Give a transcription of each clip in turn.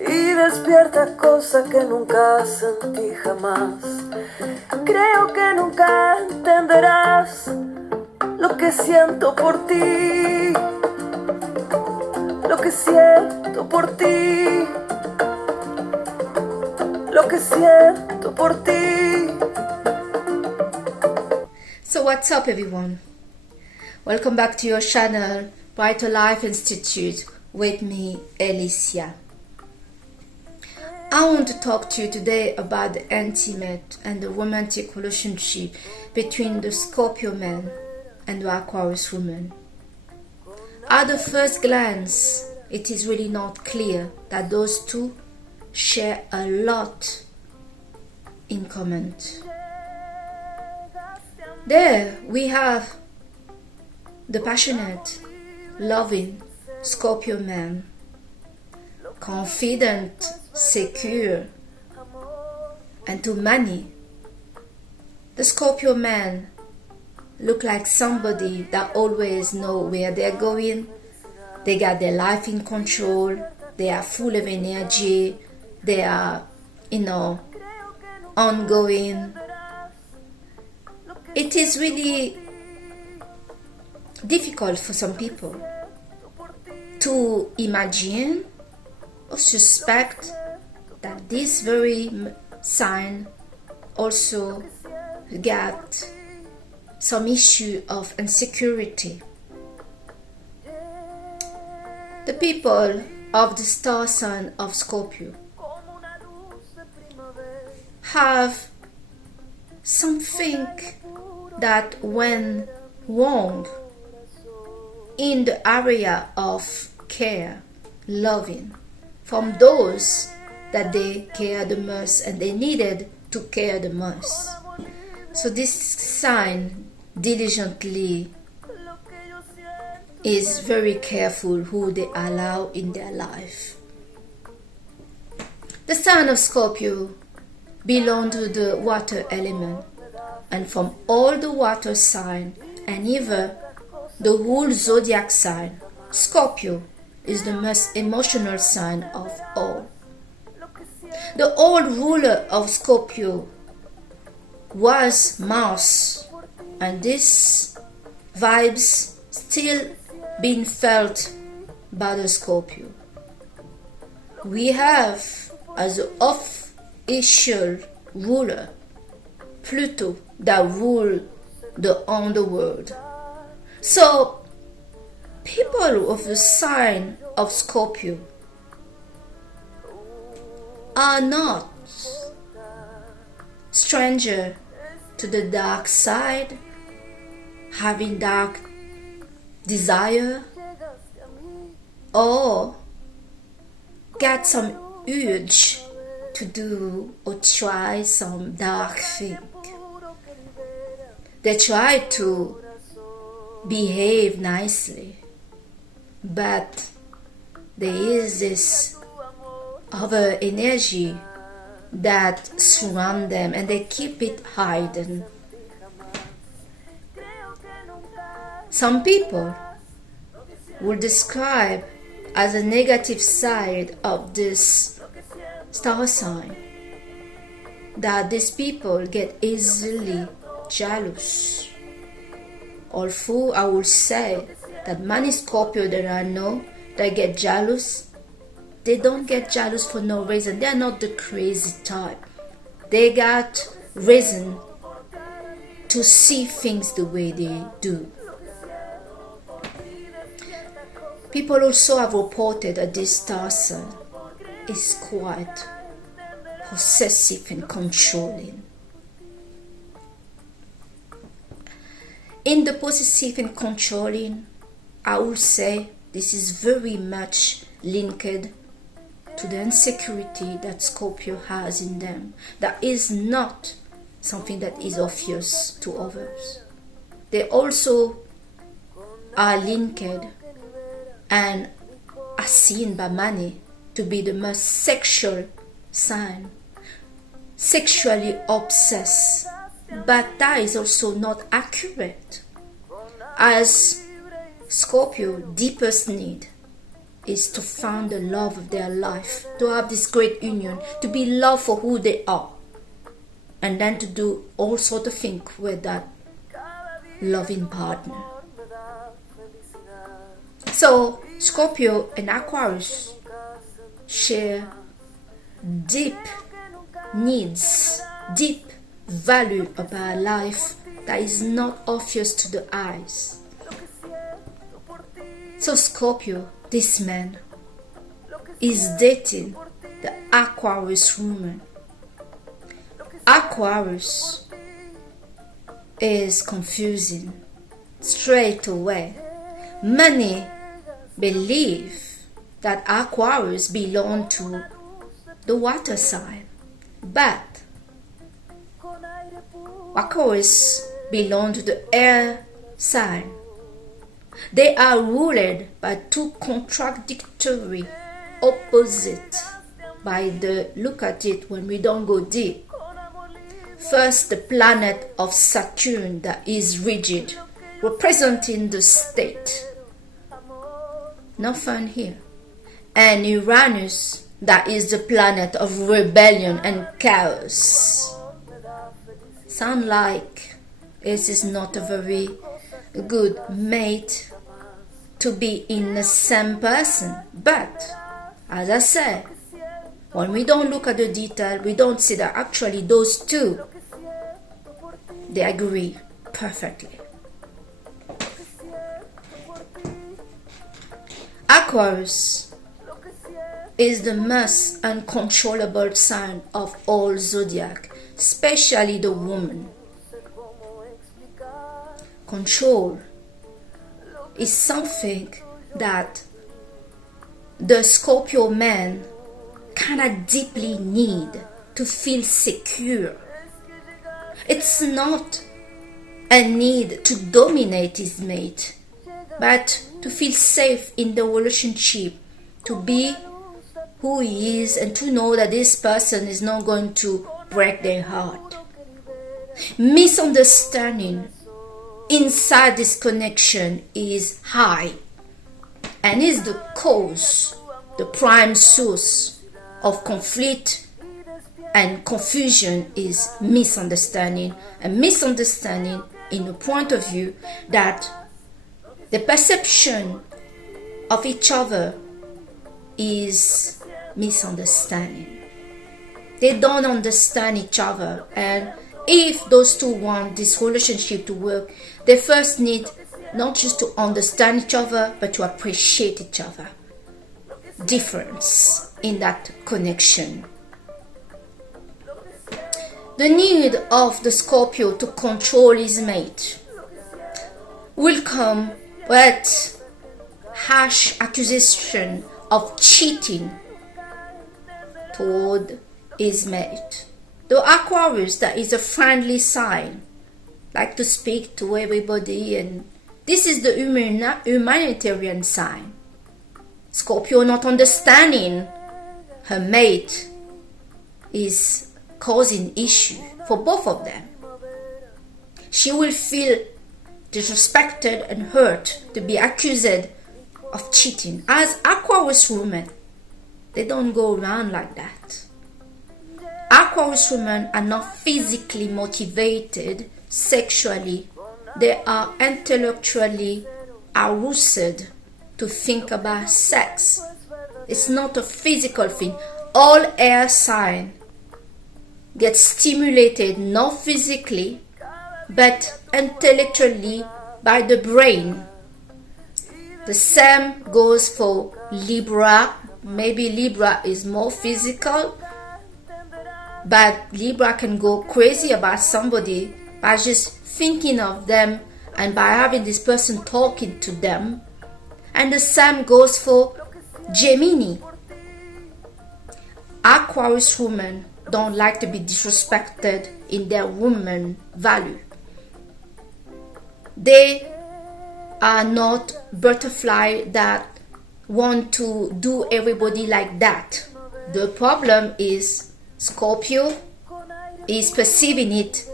y despierta cosas que nunca sentí jamás. Creo que nunca entenderás lo que siento por ti, lo que siento por ti, lo que siento por ti. So what's up, everyone? Welcome back to your channel, Brighter Life Institute, with me, Alicia. I want to talk to you today about the intimate and the romantic relationship between the Scorpio man and the Aquarius woman. At the first glance, it is really not clear that those two share a lot in common. There we have the passionate, loving Scorpio man, confident, secure, and to many, the Scorpio man look like somebody that always know where they're going. They got their life in control. They are full of energy. They are, ongoing. It is really difficult for some people to imagine or suspect that this very sign also got some issue of insecurity. The people of the star sign of Scorpio have something that went wrong in the area of care, loving, from those that they care the most and they needed to care the most. So this sign diligently is very careful who they allow in their life. The sign of Scorpio belongs to the water element, and from all the water sign and even the whole zodiac sign, Scorpio is the most emotional sign of all. The old ruler of Scorpio was Mars, and this vibes still being felt by the Scorpio. We have as an official ruler Pluto that rule the underworld. So people of the sign of Scorpio are not stranger to the dark side, having dark desire, or got some urge to do or try some dark thing. They try to behave nicely, but there is this other energy that surround them and they keep it hidden. Some people will describe as a negative side of this star sign that these people get easily jealous. Although I will say that many Scorpio that I know that get jealous, they don't get jealous for no reason. They are not the crazy type. They got reason to see things the way they do. People also have reported that this star sign is quite possessive and controlling. In the possessive and controlling, I would say this is very much linked to the insecurity that Scorpio has in them. That is not something that is obvious to others. They also are linked and are seen by many to be the most sexual sign, sexually obsessed. But that is also not accurate, as Scorpio deepest need is to find the love of their life, to have this great union, to be loved for who they are, and then to do all sorts of things with that loving partner. So Scorpio and Aquarius share deep needs, deep value about life that is not obvious to the eyes. So Scorpio, this man, is dating the Aquarius woman. Aquarius is confusing straight away. Many believe that Aquarius belong to the water sign, but Aquarius belong to the air sign. They are ruled by two contradictory opposite by the look at it when we don't go deep. First, the planet of Saturn that is rigid, representing the state. No fun here. And Uranus that is the planet of rebellion and chaos. Sound like this is not a very good mate to be in the same person. But, as I said, when we don't look at the detail, we don't see that actually those two, they agree perfectly. Aquarius is the most uncontrollable sign of all zodiac, especially the woman. Control is something that the Scorpio man kind of deeply need to feel secure. It's not a need to dominate his mate, but to feel safe in the relationship, to be who he is and to know that this person is not going to break their heart. Misunderstanding inside this connection is high and is the cause, the prime source of conflict and confusion is misunderstanding. And misunderstanding in the point of view that the perception of each other is misunderstanding. They don't understand each other, and if those two want this relationship to work, they first need not just to understand each other, but to appreciate each other. Difference in that connection. The need of the Scorpio to control his mate will come with harsh accusation of cheating toward his mate. The Aquarius, that is a friendly sign, like to speak to everybody, and this is the humanitarian sign. Scorpio not understanding her mate is causing issue for both of them. She will feel disrespected and hurt to be accused of cheating. As Aquarius women, they don't go around like that. Aquarius women are not physically motivated sexually. They are intellectually aroused to think about sex. It's not a physical thing. All air sign get stimulated not physically but intellectually by the brain. The same goes for Libra. Maybe Libra is more physical, but Libra can go crazy about somebody by just thinking of them and by having this person talking to them. And the same goes for Gemini. Aquarius women don't like to be disrespected in their woman value. They are not butterfly that want to do everybody like that. The problem is Scorpio is perceiving it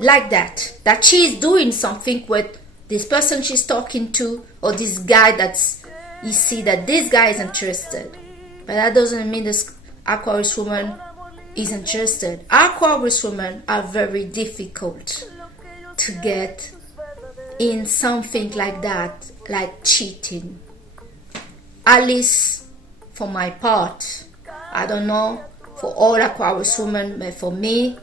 like that she is doing something with this person she's talking to, or this guy that's he see that this guy is interested. But that doesn't mean this Aquarius woman is interested. Aquarius women are very difficult to get in something like that, like cheating. At least for my part. I don't know for all Aquarius women, but for me,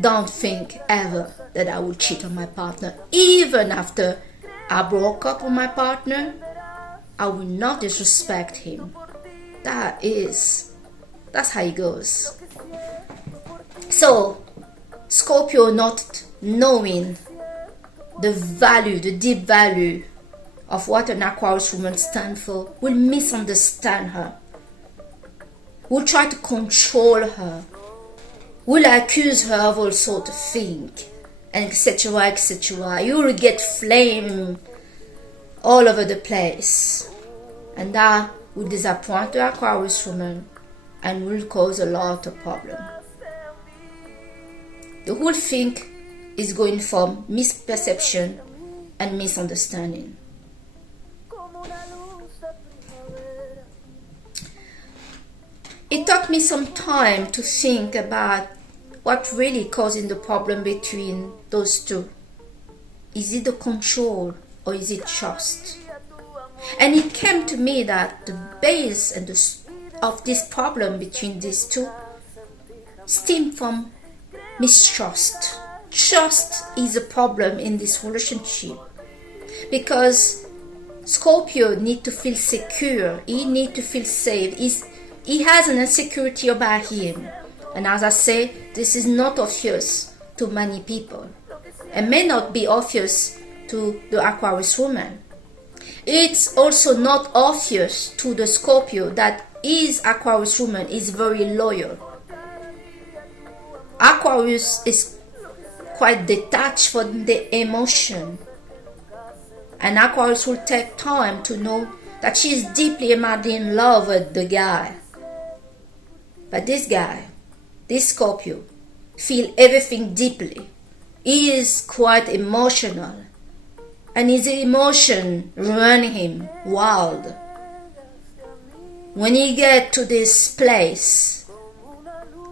don't think ever that I would cheat on my partner. Even after I broke up with my partner, I will not disrespect him. That's how it goes. So, Scorpio not knowing the value, the deep value of what an Aquarius woman stands for, will misunderstand her, will try to control her, will accuse her of all sort of things, and etc., etc. You will get flame all over the place, and that will disappoint the Aquarius woman and will cause a lot of problem. The whole thing is going from misperception and misunderstanding. It took me some time to think about what really causing the problem between those two. Is it the control or is it trust? And it came to me that the base of this problem between these two stem from mistrust. Trust is a problem in this relationship because Scorpio needs to feel secure. He needs to feel safe. He has an insecurity about him. And as I say, this is not obvious to many people. It may not be obvious to the Aquarius woman. It's also not obvious to the Scorpio that his Aquarius woman is very loyal. Aquarius is quite detached from the emotion. And Aquarius will take time to know that she is deeply madly in love with the guy. But this guy, this Scorpio, feel everything deeply. He is quite emotional. And his emotion run him wild. When he get to this place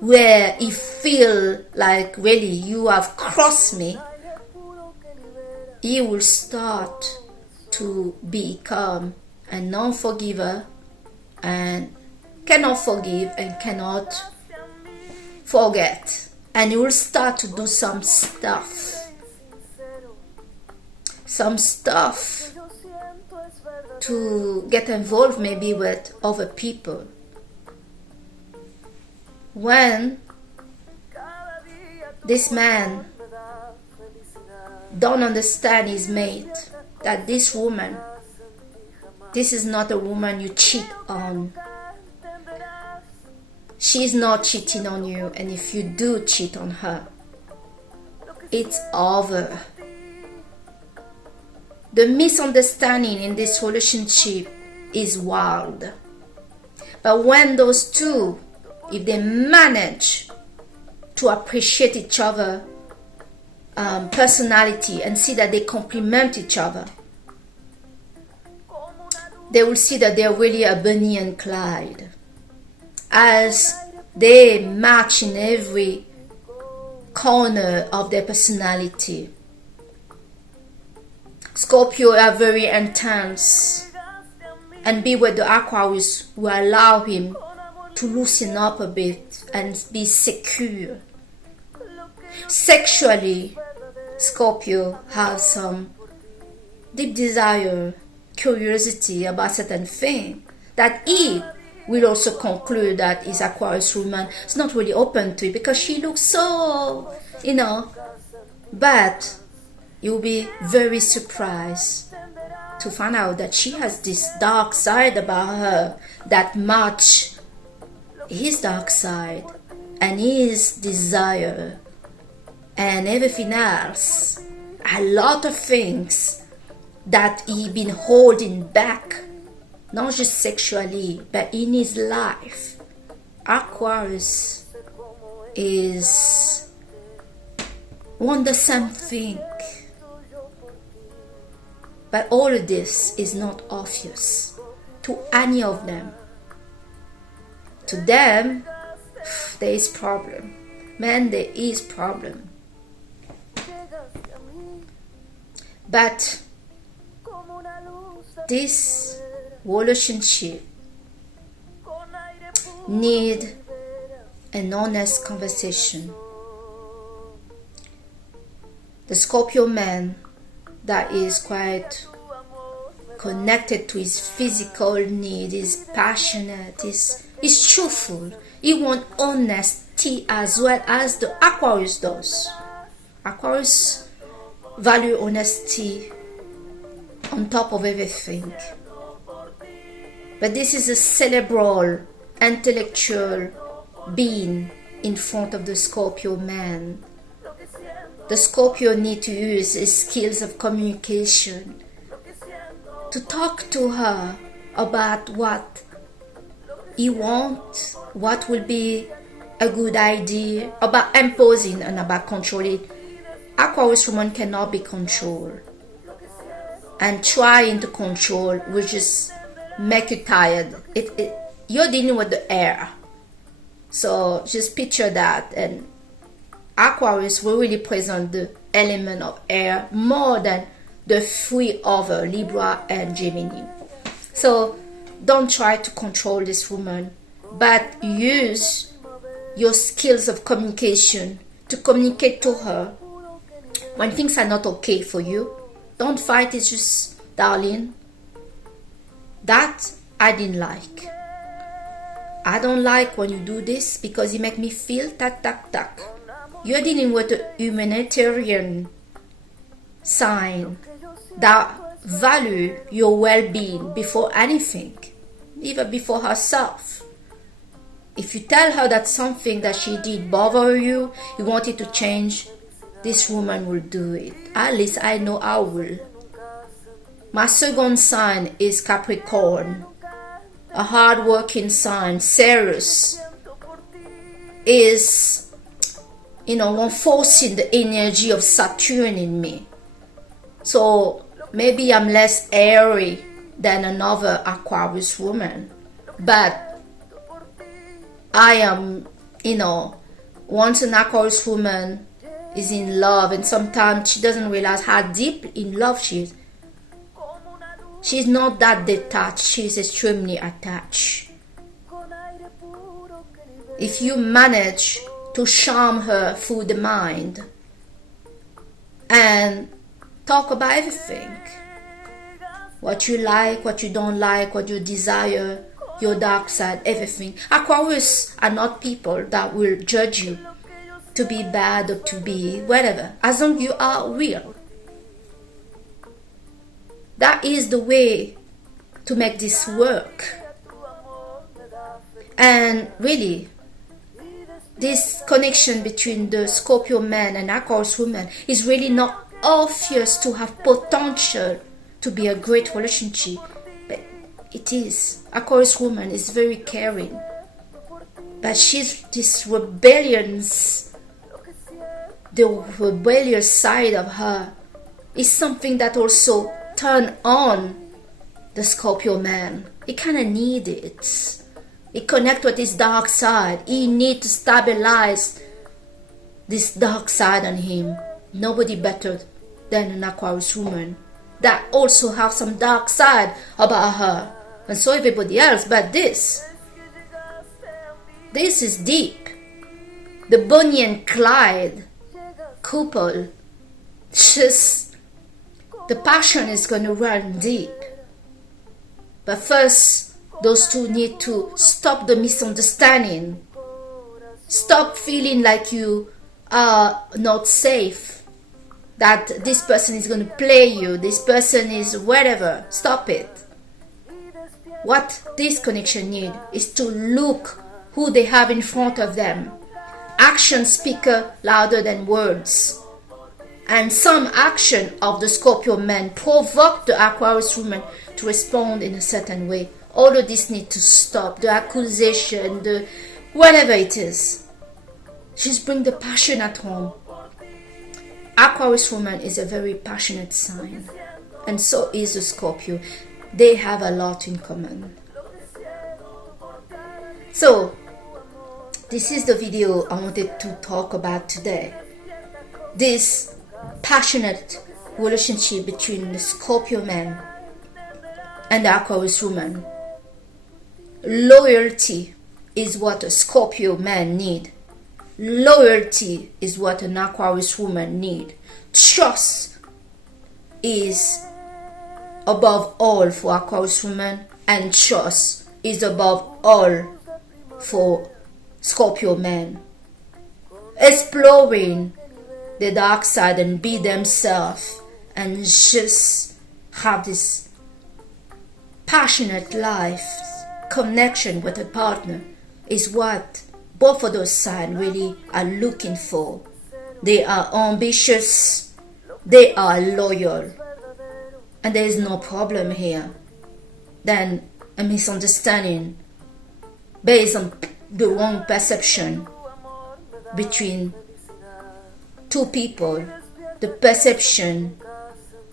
where he feel like really you have crossed me, he will start to become a non-forgiver and cannot forgive and cannot forget. And he will start to do some stuff to get involved maybe with other people. When this man don't understand his mate, that this woman, this is not a woman you cheat on. She's not cheating on you, and if you do cheat on her, it's over. The misunderstanding in this relationship is wild. But when those two, if they manage to appreciate each other personality and see that they complement each other, they will see that they're really a Bonnie and Clyde, as they match in every corner of their personality. Scorpio are very intense and be with the Aquarius who allow him to loosen up a bit and be secure. Sexually, Scorpio has some deep desire, curiosity about certain things that he will also conclude that his Aquarius woman is not really open to it because she looks so, but you'll be very surprised to find out that she has this dark side about her that match his dark side and his desire and everything else. A lot of things that he been holding back, not just sexually, but in his life. Aquarius is want the same thing. But all of this is not obvious to any of them. To them, there is problem. Man, there is problem. But this relationship need an honest conversation. The Scorpio man that is quite connected to his physical need, is passionate, is truthful. He wants honesty as well as the Aquarius does. Aquarius value honesty on top of everything. But this is a cerebral, intellectual being in front of the Scorpio man. The Scorpio need to use his skills of communication to talk to her about what he wants, what will be a good idea, about imposing and about controlling. Aquarius woman cannot be controlled. And trying to control will just make you tired. You're dealing with the air. So just picture that. And Aquarius will really present the element of air more than the three other, Libra and Gemini. So don't try to control this woman, but use your skills of communication to communicate to her when things are not okay for you. Don't fight. It's just, darling, that I didn't like. I don't like when you do this because you make me feel tak. You're dealing with a humanitarian sign that value your well-being before anything, even before herself. If you tell her that something that she did bother you, you want it to change, this woman will do it. At least I know I will. My second sign is Capricorn, a hard-working sign, serious, is enforcing the energy of Saturn in me. So maybe I'm less airy than another Aquarius woman, but I am, once an Aquarius woman is in love, and sometimes she doesn't realize how deep in love she is. She's not that detached, she's extremely attached. If you manage to charm her through the mind and talk about everything, what you like, what you don't like, what you desire, your dark side, everything. Aquarius are not people that will judge you to be bad or to be whatever, as long as you are real. That is the way to make this work. And really, this connection between the Scorpio man and Aquarius woman is really not obvious to have potential to be a great relationship, but it is. Aquarius woman is very caring, but she's this rebellious, the rebellious side of her is something that also turn on the Scorpio man. He kind of need it. He connect with his dark side. He need to stabilize this dark side on him. Nobody better than an Aquarius woman that also have some dark side about her, and so everybody else. But this is deep. The Bonnie and Clyde couple, just the passion is going to run deep. But first, those two need to stop the misunderstanding. Stop feeling like you are not safe, that this person is going to play you, this person is whatever. Stop it. What this connection need is to look who they have in front of them. Actions speak louder than words. And some action of the Scorpio man provoke the Aquarius woman to respond in a certain way. All of this need to stop. The accusation, the whatever it is. Just bring the passion at home. Aquarius woman is a very passionate sign. and so is a Scorpio. They have a lot in common. So, this is the video I wanted to talk about today. This passionate relationship between the Scorpio man and the Aquarius woman. Loyalty is what a Scorpio man needs. Loyalty is what an Aquarius woman needs. Trust is above all for Aquarius woman, and trust is above all for Scorpio man. Exploring the dark side and be themselves and just have this passionate life connection with a partner is what both of those sides really are looking for. They are ambitious, they are loyal, and there is no problem here than a misunderstanding based on the wrong perception between two people. The perception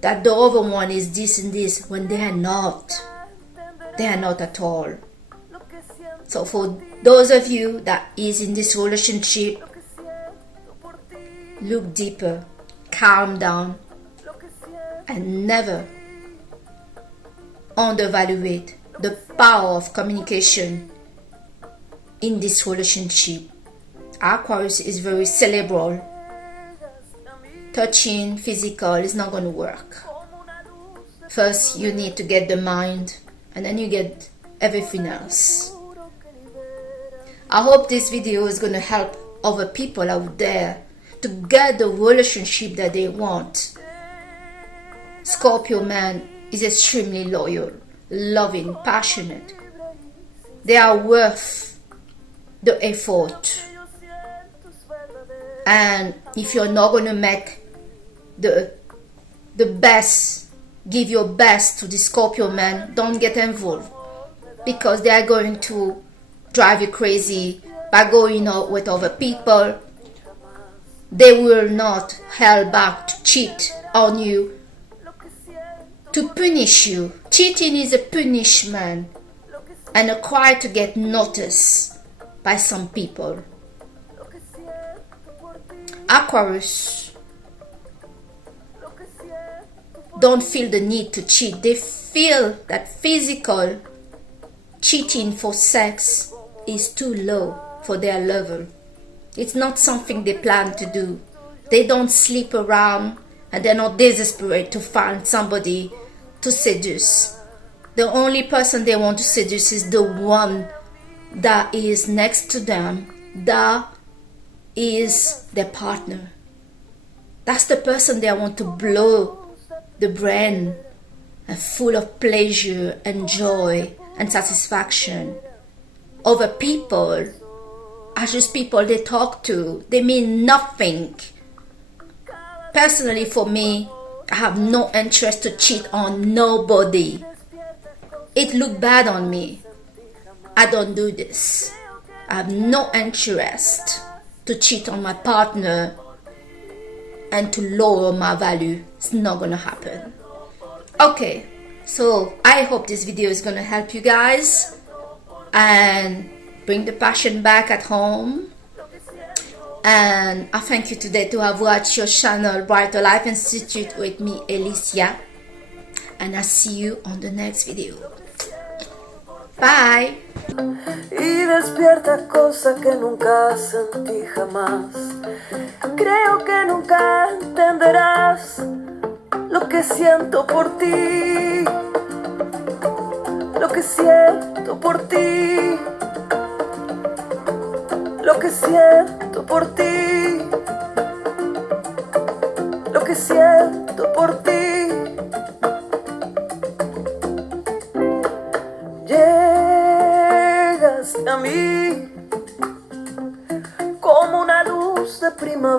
that the other one is this and this when they are not. They are not at all. So for those of you that is in this relationship, look deeper, calm down, and never undervalue the power of communication in this relationship. Aquarius is very cerebral. Touching, physical is not going to work. First, you need to get the mind, and then you get everything else. I hope this video is going to help other people out there to get the relationship that they want. Scorpio man is extremely loyal, loving, passionate. They are worth the effort. And if you're not going to make the best, give your best to the Scorpio man, don't get involved, because they are going to drive you crazy by going out with other people. They will not hold back to cheat on you, to punish you. Cheating is a punishment and a cry to get noticed by some people. Aquarius don't feel the need to cheat. They feel that physical cheating for sex is too low for their level. It's not something they plan to do. They don't sleep around, and they're not desperate to find somebody to seduce. The only person they want to seduce is the one that is next to them, that is their partner. That's the person they want to blow the brain, and full of pleasure and joy and satisfaction. Other people are just people they talk to. They mean nothing. Personally, for me, I have no interest to cheat on nobody. It look bad on me. I don't do this. I have no interest to cheat on my partner and to lower my value. It's not gonna happen. Okay, so I hope this video is gonna help you guys and bring the passion back at home. And I thank you today to have watched your channel Brighter Life Institute with me, Alicia, and I'll see you on the next video. Bye. Y despierta cosas que nunca sentí jamás. Creo que nunca entenderás lo que siento por ti, lo que siento por ti, lo que siento por ti, lo que siento por ti. Llegaste a mí como una luz de primavera.